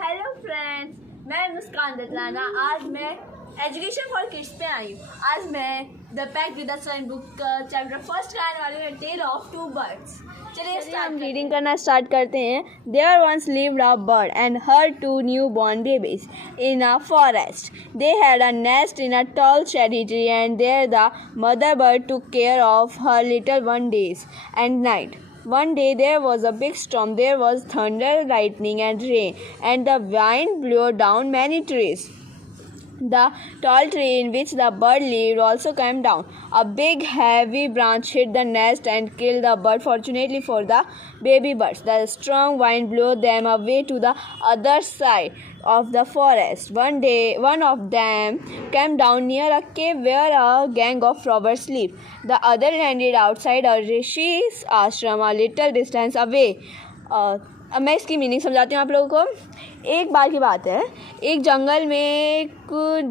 Hello friends, मैं मुस्कान दतलाना। आज मैं एजुकेशन फॉर किड्स पे आई हूँ। आज मैं the pact with the sun book का चैप्टर फर्स्ट कराने वाली हूँ, टेल ऑफ टू बर्ड्स। चलिए हम रीडिंग करना स्टार्ट करते हैं। There once lived a bird and her two new born babies in a forest. They had a nest in a tall cherry tree, and there the mother bird took care of her little one days and night. One day there was a big storm. There was thunder, lightning, and rain, and the wind blew down many trees. The tall tree in which the bird lived also came down. A big heavy branch hit the nest and killed the bird. Fortunately for the baby birds, the strong wind blew them away to the other side of the forest. One day, one of them came down near a cave where a gang of robbers lived. The other landed outside a rishi's ashram a little distance away. अब मैं इसकी meaning समझाती हूँ आप लोगों को। एक बार की बात है, एक जंगल में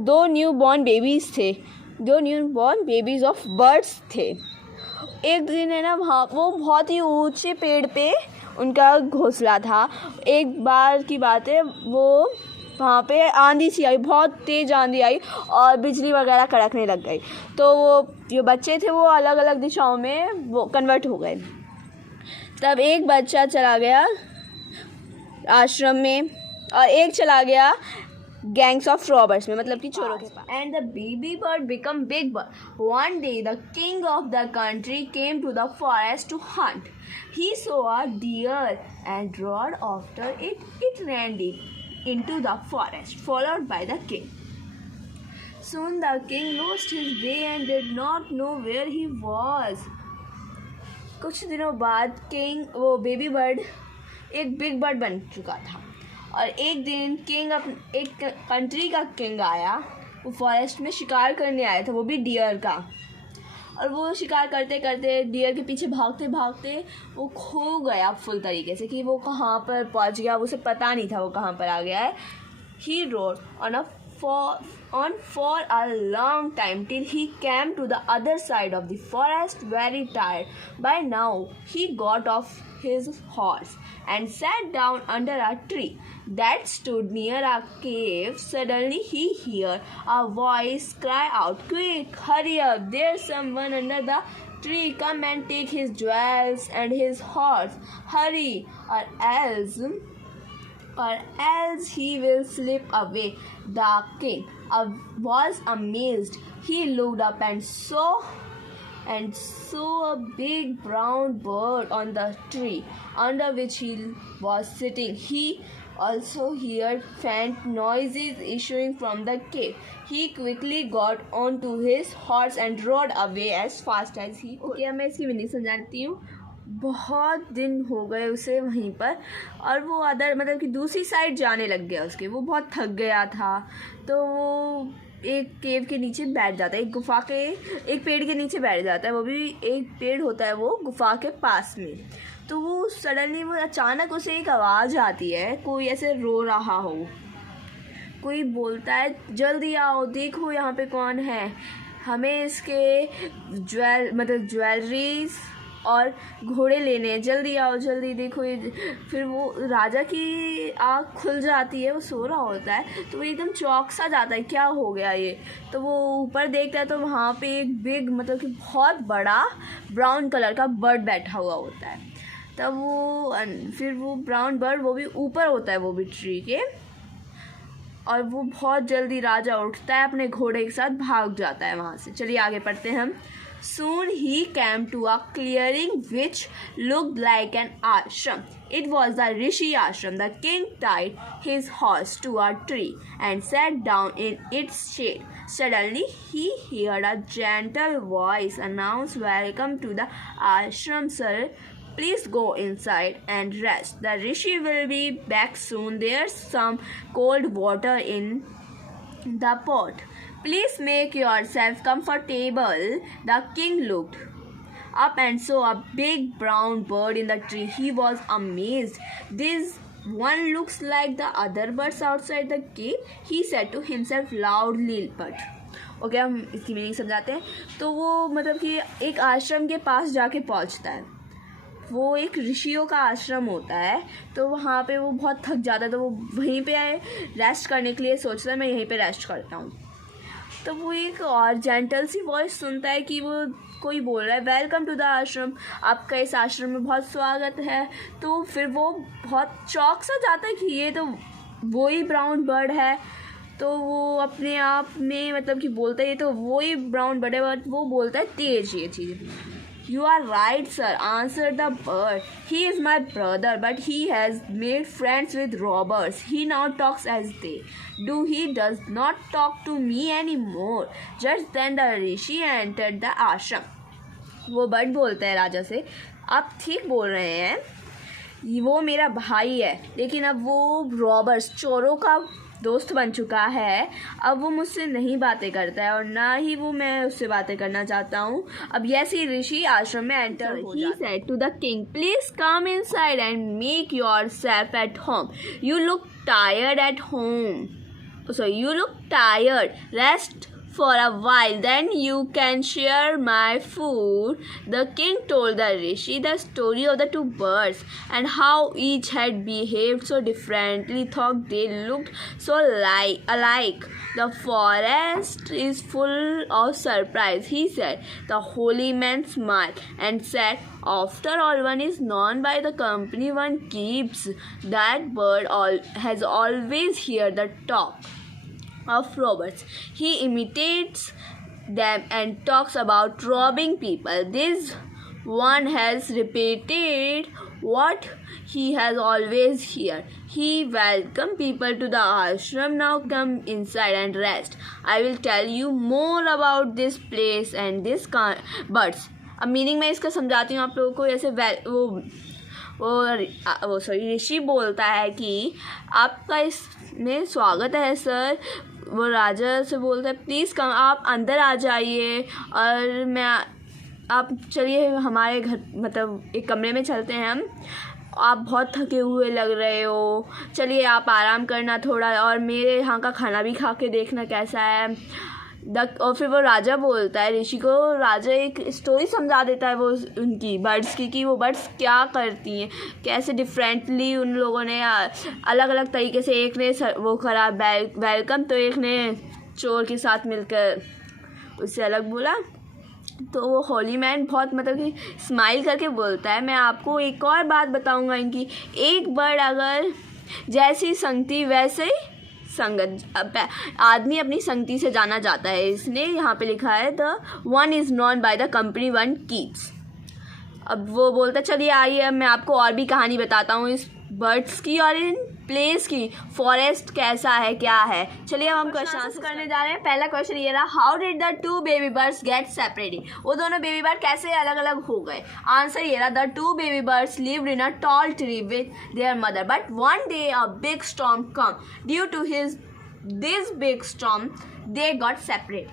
दो न्यू बॉर्न बेबीज़ थे। दो new born babies of birds थे। एक दिन है ना, वहाँ वो बहुत ही ऊंचे पेड़ पे उनका घोंसला था। एक बार की बात है, वो वहाँ पे आंधी सी आई, बहुत तेज़ आंधी आई और बिजली वगैरह कड़कने लग गई। तो वो जो बच्चे थे वो अलग अलग दिशाओं में वो कन्वर्ट हो गए। तब एक बच्चा चला गया आश्रम में और एक चला गया गैंग्स ऑफ रॉबर्स में, मतलब कि चोरों के पास. And the baby bird become big bird. One day the king of the country came to the forest to hunt. He saw a deer and rode after it. It ran deep into the forest, followed by the king. Soon the king lost his way and did not know where he was. कुछ दिनों बाद king, वो baby bird एक big bird बन चुका था। और एक दिन एक कंट्री का किंग आया। वो फॉरेस्ट में शिकार करने आया था, वो भी डियर का। और वो शिकार करते करते डियर के पीछे भागते भागते वो खो गया फुल तरीके से, कि वो कहाँ पर पहुँच गया, उसे पता नहीं था वो कहाँ पर आ गया है। ही road on for a long time till he came to the other side of the forest, very tired. By now he got off his horse and sat down under a tree that stood near a cave. Suddenly he heard a voice cry out, "Quick, hurry up, there's someone under the tree. Come and take his jewels and his horse. Hurry, or else he will slip away." The king was amazed. He looked up and saw a big brown bird on the tree under which he was sitting. He also heard faint noises issuing from the cave. He quickly got onto his horse and rode away as fast as he could. Okay, मैं इसकी meaning समझाती हूँ। बहुत दिन हो गए उसे वहीं पर, और वो मतलब कि दूसरी साइड जाने लग गया उसके। वो बहुत थक गया था, तो वो एक केव के नीचे बैठ जाता है, एक पेड़ के नीचे बैठ जाता है। वो भी एक पेड़ होता है वो गुफा के पास में। तो वो सडनली वो अचानक उसे एक आवाज़ आती है, कोई ऐसे रो रहा हो। कोई बोलता है, "जल्दी आओ, देखो यहाँ पे कौन है, हमें इसके ज्वेलरीज और घोड़े लेने, जल्दी आओ, जल्दी देखो ये।" फिर वो राजा की आँख खुल जाती है, वो सो रहा होता है, तो वो एकदम चौंक सा जाता है, क्या हो गया ये। तो वो ऊपर देखता है तो वहाँ पे एक बिग, मतलब कि बहुत बड़ा ब्राउन कलर का बर्ड बैठा हुआ होता है। तब फिर वो ब्राउन बर्ड, वो भी ऊपर होता है, वो भी ट्री के, और वो बहुत जल्दी राजा उठता है, अपने घोड़े के साथ भाग जाता है वहाँ से। चलिए आगे पढ़ते हैं हम। Soon he came to a clearing which looked like an ashram. It was the Rishi ashram. The king tied his horse to a tree and sat down in its shade. Suddenly he heard a gentle voice announce, "Welcome to the ashram, sir. Please go inside and rest. The Rishi will be back soon. There's some cold water in the pot. Please make yourself comfortable." The king looked up and saw a big brown bird in the tree. He was amazed. "This one looks like the other birds outside the cave," he said to himself loudly. Okay, हम इसकी meaning समझाते हैं। तो वो मतलब कि एक आश्रम के पास जाके पहुंचता है वो एक ऋषियों का आश्रम होता है, तो वहाँ पे वो बहुत थक जाता है, तो वो वहीं पे रेस्ट करने के लिए सोचता है मैं यहीं पे रेस्ट करता हूँ। तो वो एक और जेंटल सी वॉइस सुनता है कि वो कोई बोल रहा है वेलकम टू द आश्रम, आपका इस आश्रम में बहुत स्वागत है। तो फिर वो बहुत चौंक सा जाता है कि ये तो वही ब्राउन बर्ड है। तो वो अपने आप में मतलब कि बोलता है ये तो वही ब्राउन बर्ड है, बट वो बोलता है तेज ये चीज़। You are right, sir, answered the bird. He is my brother, but he has made friends with robbers. He now talks as they do. He does not talk to me anymore. Just then the rishi entered the ashram. वो bird बोलता है राजा से, आप ठीक बोल रहे हैं, वो मेरा भाई है, लेकिन अब वो रॉबर्स चोरों का दोस्त बन चुका है। अब वो मुझसे नहीं बातें करता है और ना ही वो मैं उससे बातें करना चाहता हूँ। अब यसी ऋषि आश्रम में एंटर हो जाता है। He said to the king, please come inside and make yourself at home. You look tired at home. So you look tired. Rest for a while, then you can share my food. The king told the rishi the story of the two birds and how each had behaved so differently, thought they looked so alike. The forest is full of surprise, he said. The holy man smiled and said, after all, one is known by the company one keeps. That bird has always heard the talk of robbers. He imitates them and talks about robbing people. This one has repeated what he has always heard. He welcomed people to the ashram. Now come inside and rest. I will tell you more about this place and this birds. अब meaning मैं इसका समझाती हूँ आप लोगों को। जैसे वो सॉरी ऋषि बोलता है कि आपका इसमें स्वागत है सर। वो राजा से बोलता है प्लीज़ कम, आप अंदर आ जाइए और आप चलिए हमारे घर मतलब एक कमरे में चलते हैं हम। आप बहुत थके हुए लग रहे हो, चलिए आप आराम करना थोड़ा और मेरे यहाँ का खाना भी खा के देखना कैसा है। और फिर वो राजा बोलता है ऋषि को, राजा एक स्टोरी समझा देता है वो उनकी बर्ड्स की कि वो बर्ड्स क्या करती हैं, कैसे डिफरेंटली उन लोगों ने अलग अलग तरीके से, एक ने वो करा वेलकम, तो एक ने चोर के साथ मिलकर उससे अलग बोला। तो वो होली मैन बहुत मतलब कि स्माइल करके बोलता है मैं आपको एक और बात बताऊंगा इनकी, एक बर्ड अगर जैसी संगति वैसे ही संगत, आदमी अपनी संगति से जाना जाता है। इसने यहाँ पे लिखा है the one is non by the company one keeps. अब वो बोलता चलिए आइए अब मैं आपको और भी कहानी बताता हूँ इस बर्ड्स की और इन प्लेस की, फॉरेस्ट कैसा है क्या है। चलिए अब हम क्वेश्चन करने जा रहे हैं। पहला क्वेश्चन ये रहा, how did the two baby birds get separated. वो दोनों बेबी बर्ड कैसे अलग अलग हो गए। आंसर ये रहा, the two baby birds lived in a tall tree with their mother, but one day a big storm come, due to this big storm they got separate.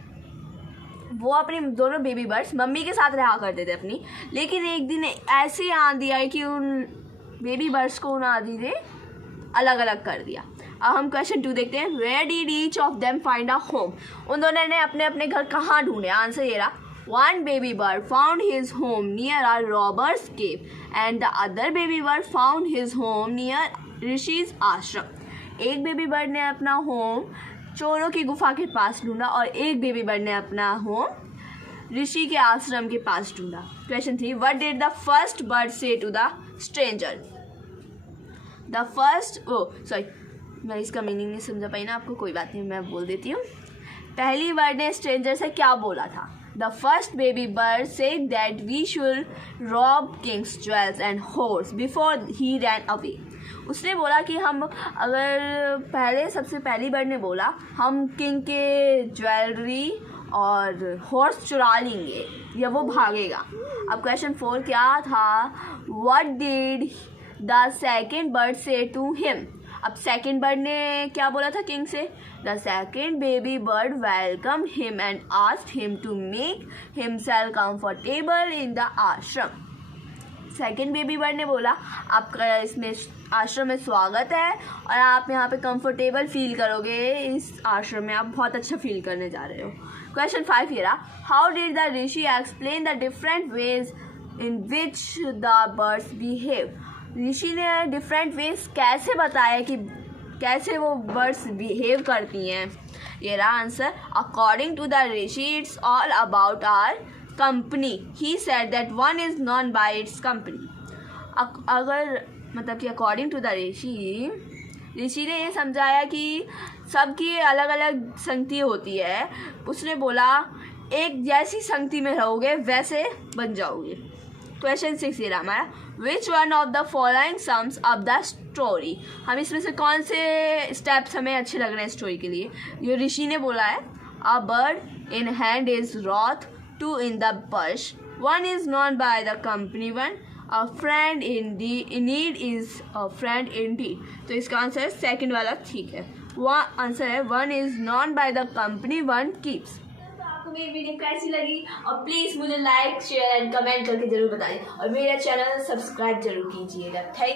वो अपने दोनों बेबी बर्ड्स मम्मी के साथ रहा करते थे अपनी, लेकिन एक दिन ऐसी आंधी आई कि उन बेबी बर्ड्स को उन आंधी ने अलग अलग कर दिया। अब हम क्वेश्चन 2 देखते हैं, where did each of them find a home. उन दोनों ने अपने अपने घर कहाँ ढूंढे। आंसर ये रहा, one baby bird found his home near a robbers cave and the other baby bird found his home near rishis आश्रम। एक बेबी बर्ड ने अपना होम चोरों की गुफा के पास ढूंढा और एक बेबी बर्ड ने अपना होम ऋषि के आश्रम के पास ढूंढा। Question 3, what did the first bird say to the stranger. The first मैं इसका मीनिंग नहीं समझा पाई ना आपको, कोई बात नहीं मैं बोल देती हूँ। पहली बर्ड ने स्ट्रेंजर से क्या बोला था। The first baby bird said that we should rob king's jewels and horse before he ran away. उसने बोला कि हम अगर सबसे पहली बर्ड ने बोला हम किंग के ज्वेलरी और हॉर्स चुरा लेंगे या वो भागेगा। अब क्वेश्चन 4 क्या था, what did the second bird say to him. अब सेकेंड बर्ड ने क्या बोला था किंग से। The second baby bird welcome him and asked him to make himself comfortable in the ashram. Second baby bird ने बोला आपका इसमें आश्रम में स्वागत है और आप यहाँ पे कंफर्टेबल फील करोगे, इस आश्रम में आप बहुत अच्छा फील करने जा रहे हो। क्वेश्चन 5 ये रहा, how did the rishi explain the different ways in which the birds behave. ऋषि ने डिफरेंट वेज कैसे बताया कि कैसे वो बर्ड्स बिहेव करती हैं। ये रहा answer. According to the rishi it's all about our company. He said that one is known by its company. अगर मतलब कि अकॉर्डिंग टू द ऋषि ने ये समझाया कि सबकी अलग अलग संगति होती है। उसने बोला एक जैसी संगति में रहोगे वैसे बन जाओगे। क्वेश्चन 6 ये रहा हमारा। Which one of the following sums up the story. हम इसमें से कौन से स्टेप्स हमें अच्छे लग रहे हैं स्टोरी के लिए। ये ऋषि ने बोला है a bird in hand is worth, two in the bush, one is known by the company, one a friend in need is a friend indeed. तो इसका आंसर है सेकंड वाला ठीक है। वह आंसर है one is known by the company one keeps. आपको मेरी वीडियो कैसी लगी और प्लीज़ मुझे लाइक शेयर एंड कमेंट करके जरूर बताइए और मेरा चैनल सब्सक्राइब जरूर कीजिएगा। थैंक